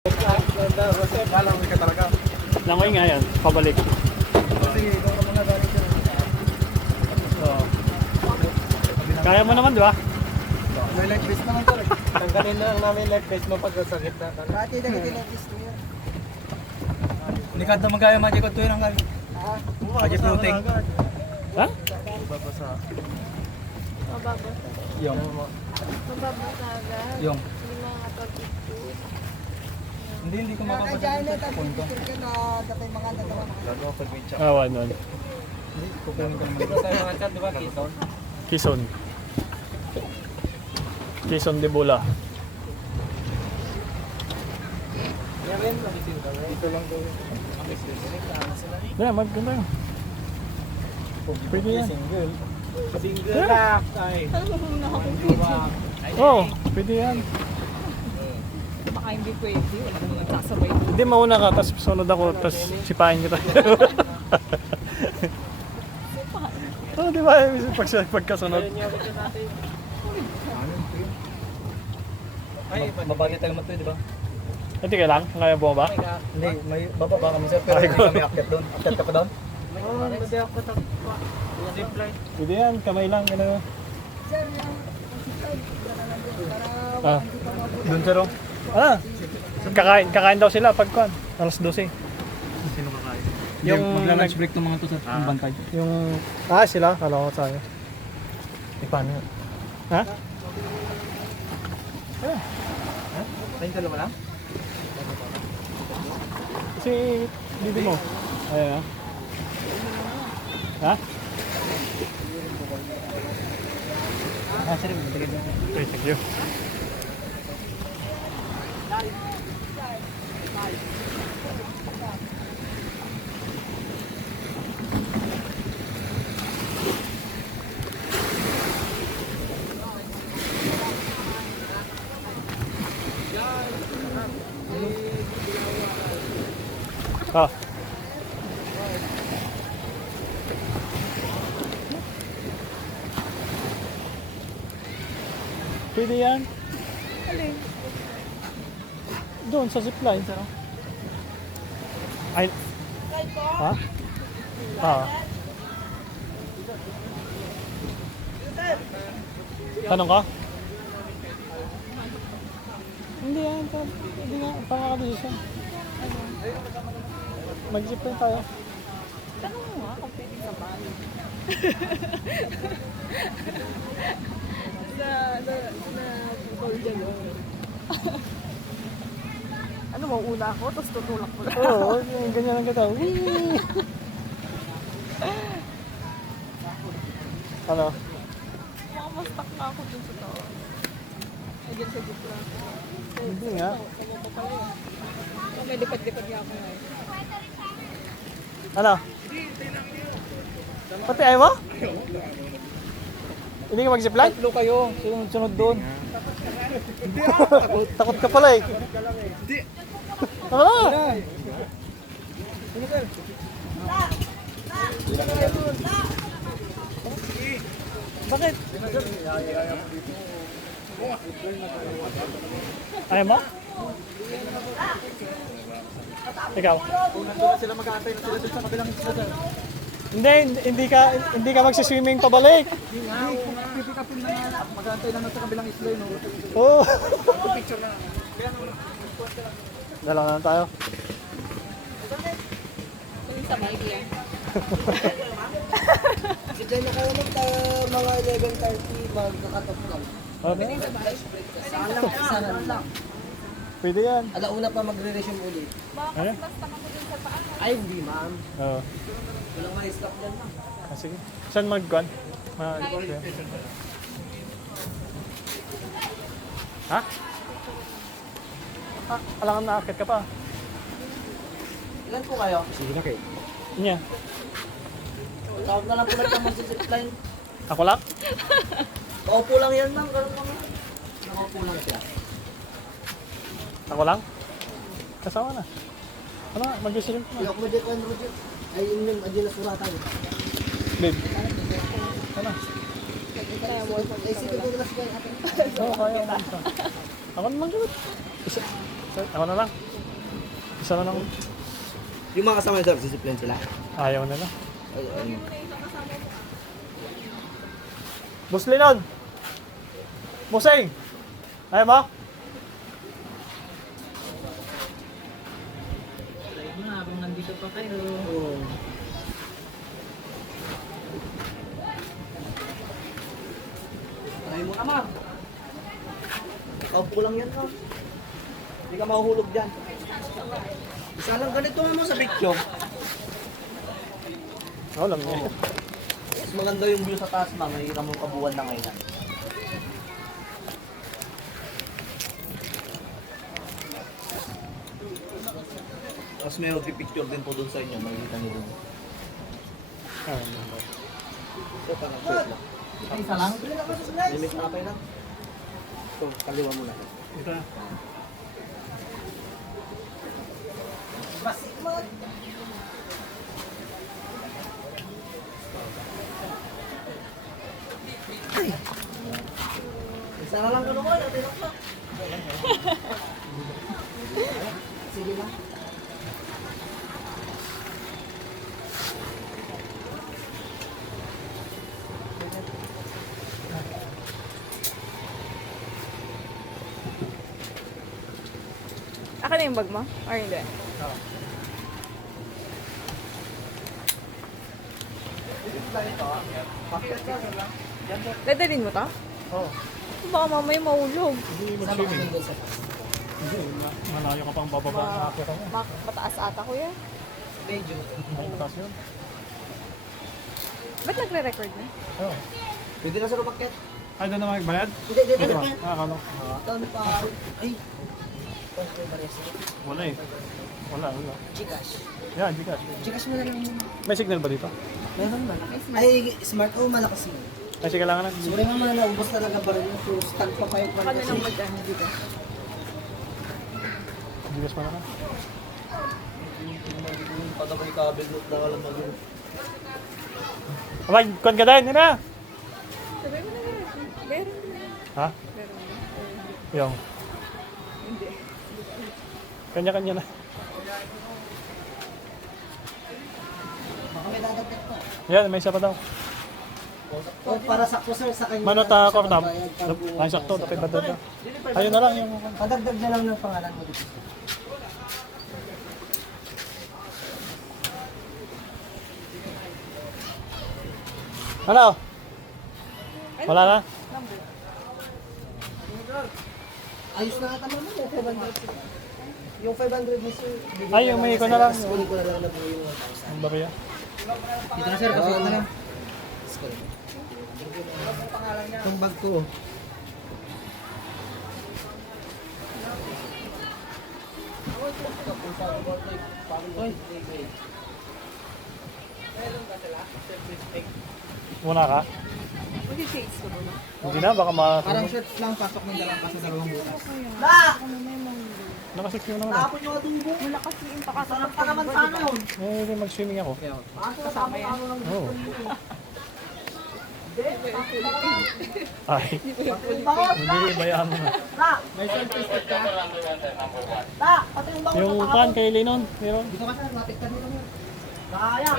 Langoy ka talaga. Langoy nga yan, pabalik. Sige, ikaw ka muna galing siya. Oo. Kaya mo naman, di ba? May life vest naman to. Tanggalin na lang namin life vest mo pag sa gitna. Dati na kita life vest mo yan. Hindi ka naman kaya magic ko to yun ang galing. Magic floating. Ha? Babasa. Mababasa. Yung. Mababasa agad. Yung. Hindi mga tortitude. Hindi ko makapagod sa phone ko. Awa nun. Hindi, kukunin ko naman. Ito tayo mga chat, di ba? Quezon. Quezon. Quezon de Bola. Ito lang daw. Yeah, maganda yun. Pwede yan. Single. Single Yeah. lock. Ay. Oo, oh, pwede yan. Baka hindi pwede. Wala namang nagsasabay. Hindi, mauna ka, tapos sunod ako, tapos sipahin kita. Oo, di ba? Pagkasunod. Ay, mabali tayo mo to, di ba? Hindi kailang? Kaya bumaba? Hindi, may bababa kami sir, pero Ay, hindi kami akit doon. Akit ka pa doon? Oo, hindi ako takpa. Pwede yan, kamay lang. Ano. Ah, Doon sir, oh. kakain daw sila pagkuhan. Alas 12. Sino kakain? Yung magla-lunch break tong mga to sir, yung bantay. Yung, sila, kala ko tayo. Eh, paano yun? Ha? Tayong dalawa lang? Si bibi mo. Ayan, ha? Sir, bigyan mo. Okay, thank you. Ah. Pwede yan. Alin? Doon sa zipline. Ay. Ha? Tanong ka? Hindi yan. Hindi nga. Pangakadesisyon. Mag-zipline tayo. Tanong mo nga kung pwede sa bahay. na bukol dyan. Ano mo, una ako, tapos tutulak ko lang. Oo, ganyan lang kita. Whee! Ano? Baka ma-stuck na ako dun sa tao. Ay, dyan sa jeep lang. Hindi nga. Sa baba pala yun. Oh, may lipad-lipad nga ako ngayon. Ano? Pati ayaw mo? Hindi ka mag-zipline? Tatlo kayo, sunod doon. Takot ka pala eh. Hindi. Ano? Sige sir. Bakit? Ayaw mo? Ikaw? Kung nandun sila mag-aantay na sila doon sa kabilang isla sir. Hindi ka magsiswimming pabalik. Hindi nga, kung pipick upin na nga, mag-aantay na sa kabilang isla yun. Oo. Picture na. Dala na tayo. Yung sa mic yan. Si Jen na kayo mga 11:30 magkakatap lang. Okay. Sana lang. Pwede yan. Alauna pa magre-resume ulit. Ano? Ay, hindi ma'am. Oo. Walang may stop dyan ma'am. Sige. Saan mag-gun? Ha? Alam ka naakit ka pa. Ilan po kayo? Sige na kayo. Inya. Tawag na lang po lang sa zipline. Ako lang? Opo lang yan ma'am. Ganun lang ma'am. Nakaupo lang siya. Ako lang? Kasama na. Ano? Mag-isilim ko na. Ilok mo dyan, Roger. Ay, yun yung adyan na suratan. Babe. Ano? Ay, sige ko na siya. Oo, kaya. Ako naman gawin. Ako na lang. Isa na lang. Yung mga kasama nyo, discipline sila. Ayaw nila. Ay, ay. Boss Linon! Busing! Ayaw mo? Habang nandito pa kayo. Oo. Try mo naman. Kaupo lang yan, no? Hindi ka mahuhulog dyan. Isa lang ganito mo sa picture. Oo lang niya. Mas maganda yung view sa taas, ma'am. Nakikita mo kabuuan na ngayon. Tapos may picture din po doon sa inyo. Makikita niyo doon. Ito parang short lang. Isa lang? Limit na kayo lang. Ito, kaliwa muna. Ito na. Isa na lang doon ko. Sige lang. Akin na yung bag mo? Or hindi? Dadalhin mo to? Oo. Baka mamaya mahulog. Hindi mag-swimming. Hindi, malayo ka pang bababa na akira mo. Mataas ata ko yan. Medyo. Ay, mataas yun. Ba't nagre-record na? Oo. Pwede na sa lumakit. Ay, doon na magbayad? Hindi, hindi, Ano hindi. ba? Ah, ano? Doon pa. Ay. Wala eh. Wala. Gcash. Yan, Gcash. Gcash mo na lang. May signal ba dito? Meron ba? Ay, smart. Oh, malakas mo. Ay, sige lang na. Siguro nga mga naubos talaga ba rin yung so, stand pa 5 Baka na lang magdaan dito. Gcash pa naman. Pag may kabel note na walang mag-group. Abay, kon ka din, na. Sabi mo na yun. Meron na. Ha? Meron na. Yung. Hindi. Kanya-kanya na. Baka may dadagdag pa. Yan, may isa pa daw. O, para sakto sir sa kanya. Manot na ako na. Bayad, pag- Ay, sakto, dapat ba daw? Ayun na lang yung... Padagdag na lang ng pangalan mo dito. Ano? Wala na? Number. Ayos na ata naman yung 500. Yung 500 mo sir. Ay, yung may ko na lang. Kunin ko na lang na po yung 1,000. Ang bariya. Dito na sir, kasi na lang. Itong bag ko. Muna ka? Mag-shades ko ba? Hindi na, baka Parang ma... shirts lang, pasok mo dalang kasi dalawang butas. Nakasix yun naman. Tapon yung atubo. Wala kasi yung pakasarap Sarap pa naman sana yun. Eh, mag-swimming ako. kasama yan. Oo. Ay, hindi bayaan mo na. May selfie stick ka. Pati yung bako. Yung kan kay Linon, meron. Dito ka sir, matik ka dito. Kaya.